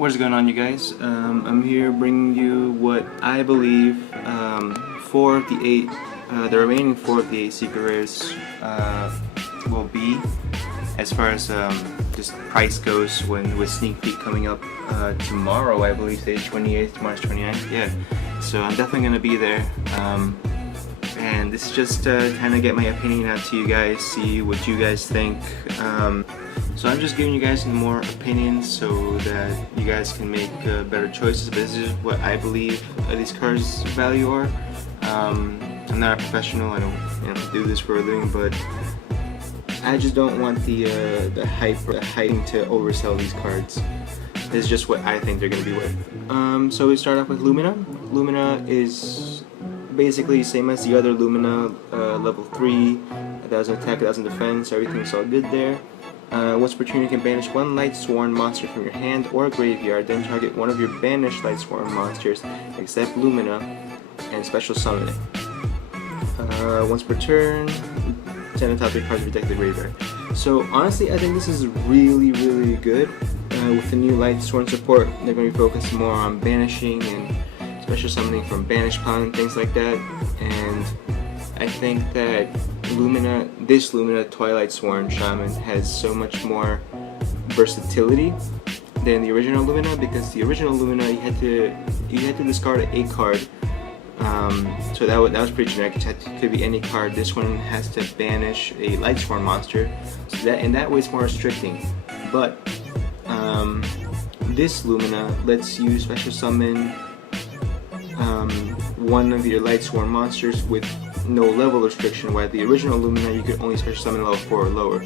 What's going on, you guys? I'm here bringing you what I believe 4 of the 8, the remaining 4 of the 8 secret rares will be, as far as just price goes, with sneak peek coming up tomorrow, I believe, today's 28th, March 29th. Yeah, so I'm definitely gonna be there. And this is just to kind of get my opinion out to you guys, see what you guys think. So I'm just giving you guys some more opinions so that you guys can make better choices. But this is what I believe these cards' value are. I'm not a professional. I don't do this for a living, but I just don't want the hype to oversell these cards. This is just what I think they're going to be worth. So we start off with Lumina. Lumina is basically same as the other Lumina, level 3, 1000 attack, 1000 defense, everything's all good there. Once per turn, you can banish one Light Sworn monster from your hand or graveyard, then target one of your banished Light Sworn monsters, except Lumina, and special summon it. Once per turn, send the top 3 cards of your deck to the graveyard. So honestly, I think this is really good. With the new Light Sworn support, they're going to be focused more on banishing and special summoning from banished pile and things like that. And I think that this Lumina Twilight Sworn Shaman has so much more versatility than the original Lumina, because the original Lumina you had to discard a card. So that was pretty generic. It could be any card. This one has to banish a Light Sworn monster, so in that way it's more restricting. But this Lumina lets you special summon one of your Light Sworn monsters with no level restriction, while the original Lumina you could only special summon level 4 or lower.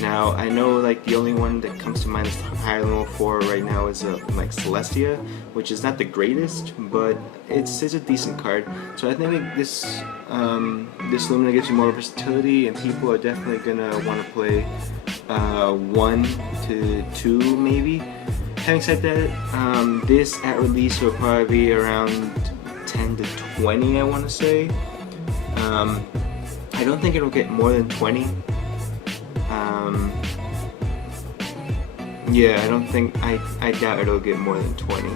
Now I know like the only one that comes to mind is higher than level 4 right now is like Celestia, which is not the greatest, but it's a decent card. So I think this this Lumina gives you more versatility, and people are definitely gonna want to play 1 to 2 maybe. Having said that, this at release will probably be around 10 to 20, I want to say. I don't think it'll get more than 20. Yeah, I don't think, I doubt it'll get more than 20.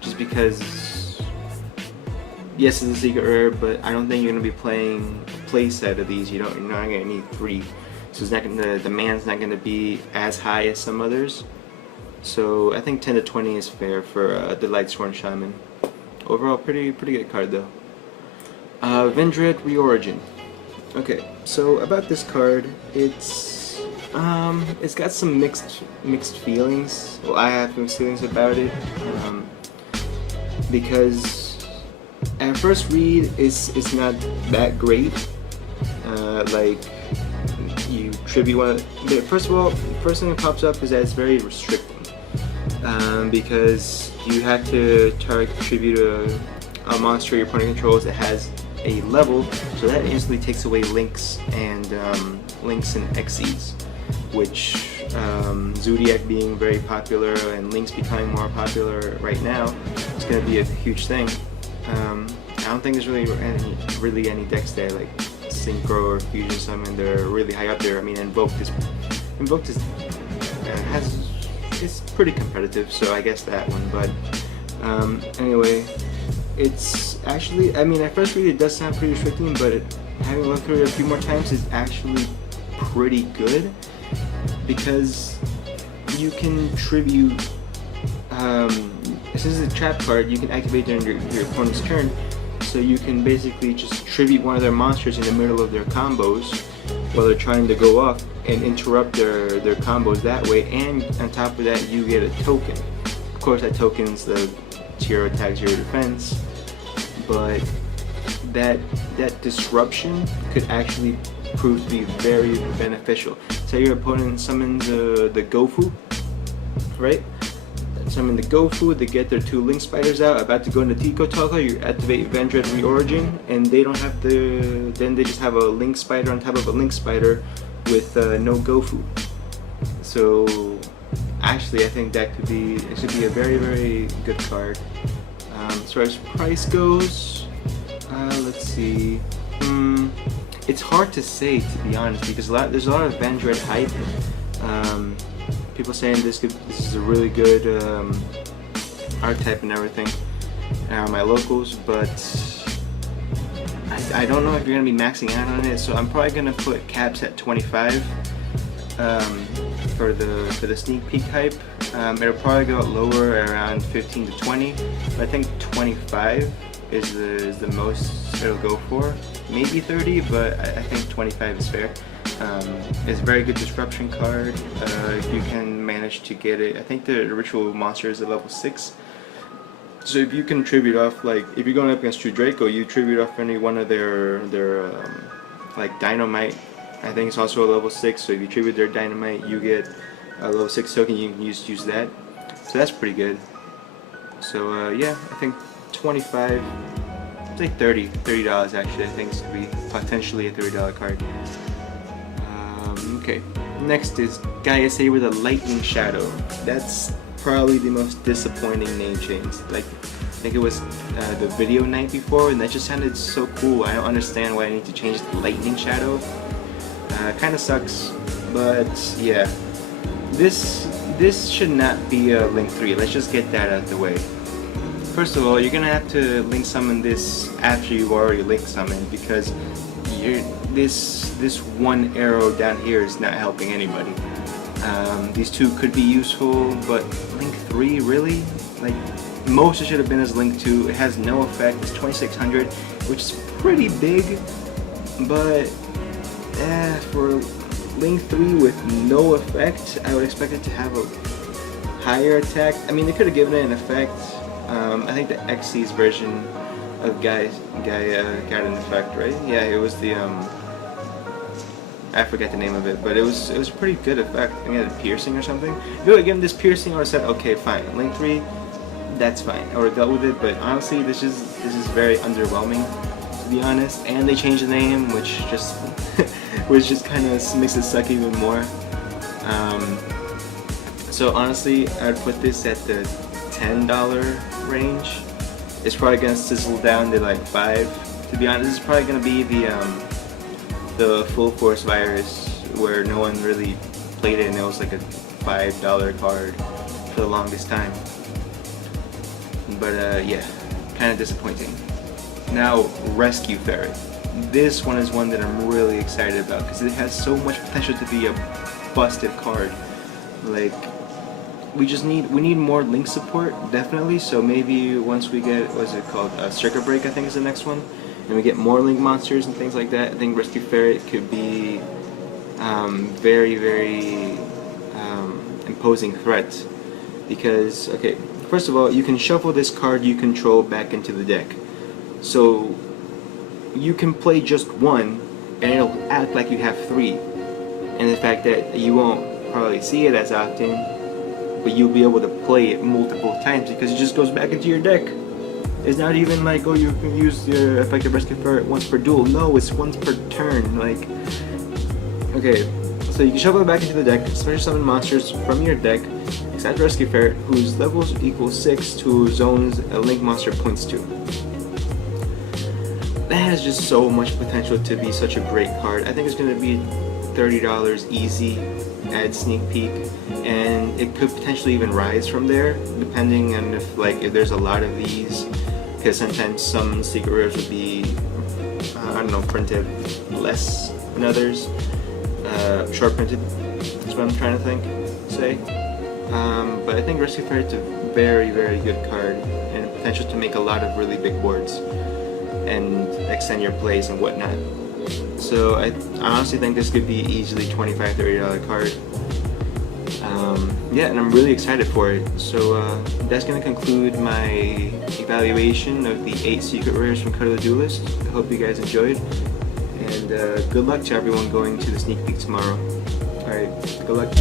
Just because, yes, it's a secret rare, but I don't think you're going to be playing a play set of these. You're not going to need 3. So it's not gonna, the demand's not going to be as high as some others. So I think 10 to 20 is fair for the Light Sworn Shaman. Overall, pretty good card though. Vendread Reorigin. Okay, so about this card, it's got some mixed feelings. Well, I have mixed feelings about it, because at first read it's not that great. Like, you tribute one. First of all, first thing that pops up is that it's very restricting, because you have to tribute a monster your opponent controls that has a level, so that instantly takes away links and Xyz, which Zodiac being very popular and links becoming more popular right now, it's going to be a huge thing. I don't think there's really any decks that like Synchro or Fusion Summon, they're really high up there. I mean, Invoke is it's pretty competitive, so I guess that one. But anyway, it's actually, I mean, at first read it does sound pretty restricting, but having looked through it a few more times is actually pretty good, because you can tribute, this is a trap card, you can activate during your opponent's turn, so you can basically just tribute one of their monsters in the middle of their combos while they're trying to go off and interrupt their combos that way, and on top of that you get a token. Of course that token's the 0 attack, 0 defense, but that disruption could actually prove to be very beneficial. Say your opponent summons the Gofu, right? Summon the Gofu, they get their 2 Link Spiders out, about to go into Tico Talker, you activate Vendread Reorigin, and they don't have to, then they just have a Link Spider on top of a Link Spider with no Gofu. So actually I think that should be a very good card. As far as price goes, let's see, it's hard to say, to be honest, because there's a lot of Vendread hype. people saying this is a really good archetype and everything. My locals, but I don't know if you're gonna be maxing out on it, so I'm probably gonna put caps at 25 for the sneak peek hype. It'll probably go lower around 15 to 20, but I think 25 is the most it'll go for. Maybe 30, but I think 25 is fair. It's a very good disruption card if you can manage to get it. I think the ritual monster is at level 6. So if you can tribute off, like if you're going up against True Draco, you tribute off any one of their like Dynamite. I think it's also a level 6. So if you tribute their Dynamite, you get a level 6 token. You can use that. So that's pretty good. So yeah, I think 25. It's like $30 actually. I think it's gonna be potentially a $30 card. Okay. Next is Gaia Saber the Lightning Shadow. That's probably the most disappointing name change. Like, I think it was the video night before, and that just sounded so cool. I don't understand why I need to change it to Lightning Shadow. Kind of sucks, but yeah. This should not be a Link 3. Let's just get that out of the way. First of all, you're gonna have to Link Summon this after you've already Link Summoned, because this one arrow down here is not helping anybody. These two could be useful, but Link 3, really? Like, most it should have been as Link 2. It has no effect. It's 2600, which is pretty big, but for Link 3 with no effect, I would expect it to have a higher attack. I mean, they could have given it an effect. I think the Xyz version of Gaia got an effect, right? Yeah, it was the I forget the name of it, but it was a pretty good effect. I think it had piercing or something. If you would have given this piercing, I would have said, okay, fine. Link 3, that's fine. I would have dealt with it, but honestly, this is very underwhelming, to be honest. And they changed the name, which just kind of makes it suck even more. So honestly, I'd put this at the $10 range. It's probably gonna sizzle down to like 5. To be honest, this is probably gonna be the Full Force Virus, where no one really played it, and it was like a $5 card for the longest time. But yeah, kind of disappointing. Now, Rescue Ferret. This one is one that I'm really excited about because it has so much potential to be a busted card. Like, we need more Link support, definitely. So maybe once we get, what's it called, Circuit Break, I think is the next one, and we get more Link monsters and things like that, I think Rescue Ferret could be very, very imposing threat. Because, okay, first of all, you can shuffle this card you control back into the deck. So you can play just one, and it'll act like you have 3. And the fact that you won't probably see it as often, but you'll be able to play it multiple times because it just goes back into your deck. It's not even like, oh, you can use the effective Rescue Ferret once per duel. No, it's once per turn. Like, okay, so you can shuffle it back into the deck, special summon monsters from your deck, except Rescue Ferret, whose levels equal 6 to zones a Link monster points to. That has just so much potential to be such a great card. I think it's going to be $30 easy at sneak peek, and it could potentially even rise from there, depending on if there's a lot of these, because sometimes some secret rares would be I don't know, printed less than others, short printed is what I'm trying to say. But I think Rescue Ferret's a very, very good card and potential to make a lot of really big boards and extend your plays and whatnot. So I honestly think this could be easily $25, $30 card. Yeah, and I'm really excited for it. So that's going to conclude my evaluation of the 8 secret rares from COTD Duelist. I hope you guys enjoyed, and good luck to everyone going to the sneak peek tomorrow. Alright, good luck.